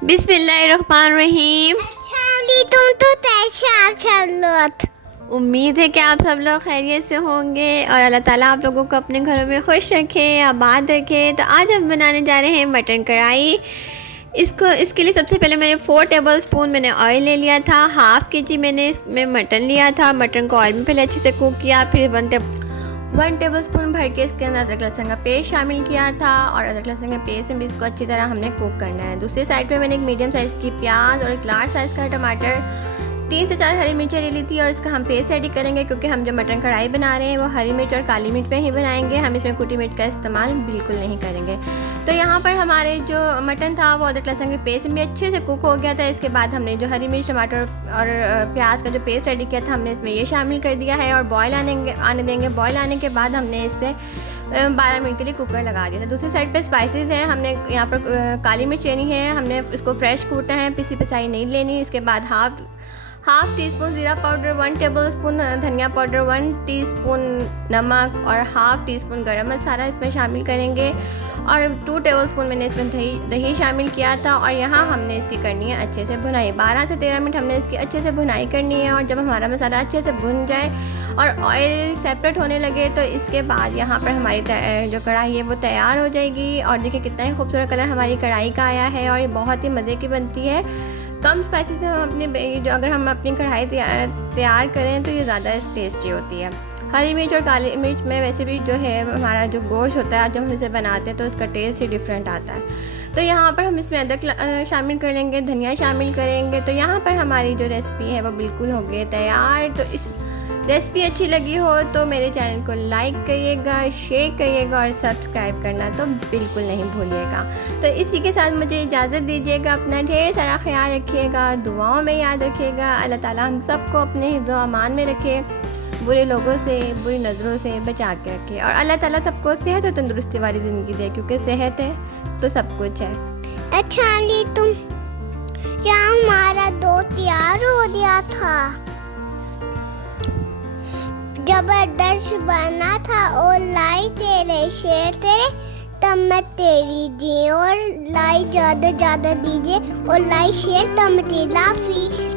बिस्मिल्लाहिर्रहमानिर्रहीम। तुम तो तैशार। उम्मीद है कि आप सब लोग खैरियत से होंगे और अल्लाह ताला आप लोगों को अपने घरों में खुश रखे, आबाद रखे। तो आज हम बनाने जा रहे हैं मटन कढ़ाई। इसके लिए सबसे पहले मैंने 4 टेबल स्पून मैंने ऑयल ले लिया था। हाफ़ के जी मैंने इसमें मटन लिया था। मटन को ऑयल में पहले अच्छे से कुक किया, फिर 1 टेबल स्पून भर के इसके अंदर अदरक लहसुन का पेस्ट शामिल किया था और अदरक लहसुन के पेस्ट में भी इसको अच्छी तरह हमने कुक करना है। दूसरी साइड पे मैंने एक मीडियम साइज़ की प्याज और एक लार्ज साइज़ का टमाटर, 3 से 4 हरी मिर्चें ले ली थी और इसका हम पेस्ट रेडी करेंगे क्योंकि हम जो मटन कढ़ाई बना रहे हैं वो हरी मिर्च और काली मिर्च पे ही बनाएंगे। हम इसमें कुटी मिर्च का इस्तेमाल बिल्कुल नहीं करेंगे। तो यहाँ पर हमारे जो मटन था वो अदरक लहसुन के पेस्ट में अच्छे से कुक हो गया था। इसके बाद हमने जो हरी मिर्च, टमाटर और प्याज का जो पेस्ट रेडी किया था हमने इसमें ये शामिल कर दिया है और बॉयल आने देंगे। बॉयल आने के बाद हमने इससे 12 मिनट के लिए कुकर लगा दिया था। दूसरी साइड पे स्पाइसेस हैं। हमने यहाँ पर काली मिर्च लेनी है, हमने इसको फ्रेश कूटना है, पिसी पिसाई नहीं लेनी। इसके बाद हाफ टी स्पून ज़ीरा पाउडर, 1 टेबल स्पून धनिया पाउडर, 1 टीस्पून नमक और हाफ टी स्पून गरम मसाला इसमें शामिल करेंगे और 2 टेबल स्पून मैंने इसमें दही शामिल किया था। और यहाँ हमने इसकी करनी है अच्छे से भुनाई। 12 से 13 मिनट हमने इसकी अच्छे से भुनाई करनी है और जब हमारा मसाला अच्छे से भुन जाए और ऑयल सेपरेट होने लगे तो इसके बाद यहाँ पर हमारी जो कढ़ाई है वो तैयार हो जाएगी। और देखिए कितना ही खूबसूरत कलर हमारी कढ़ाई का आया है और ये बहुत ही मज़े की बनती है। कम स्पाइसेस में हम अगर हम अपनी कढ़ाई तैयार करें तो ये ज़्यादा टेस्टी होती है। हरी मिर्च और काली मिर्च में वैसे भी जो है हमारा जो गोश्त होता है जब हम इसे बनाते हैं तो इसका टेस्ट ही डिफरेंट आता है। तो यहाँ पर हम इसमें अदरक शामिल कर लेंगे, धनिया शामिल करेंगे। तो यहाँ पर हमारी जो रेसिपी है वो बिल्कुल हो गई तैयार। तो इस रेसिपी अच्छी लगी हो तो मेरे चैनल को लाइक करिएगा, शेयर करिएगा और सब्सक्राइब करना तो बिल्कुल नहीं भूलिएगा। तो इसी के साथ मुझे इजाज़त दीजिएगा। अपना ढेर सारा ख्याल रखिएगा, दुआओं में याद रखिएगा। अल्लाह ताला हम सबको अपने हिफ्ज़ व अमान में रखे, बुरे लोगों से, बुरी नज़रों से बचा के रखे और अल्लाह ताला सबको सेहत और तंदुरुस्ती वाली ज़िंदगी दे क्योंकि सेहत है तो सब कुछ है। अच्छा तुम क्या हमारा दो तैयार हो गया था, जबरदस्त बना था और लाइक तेरे शेयर तेरे तब मैं तेरी जी और लाइक ज़्यादा दीजिए और लाइक शेयर तब मैं तेरी लाफी।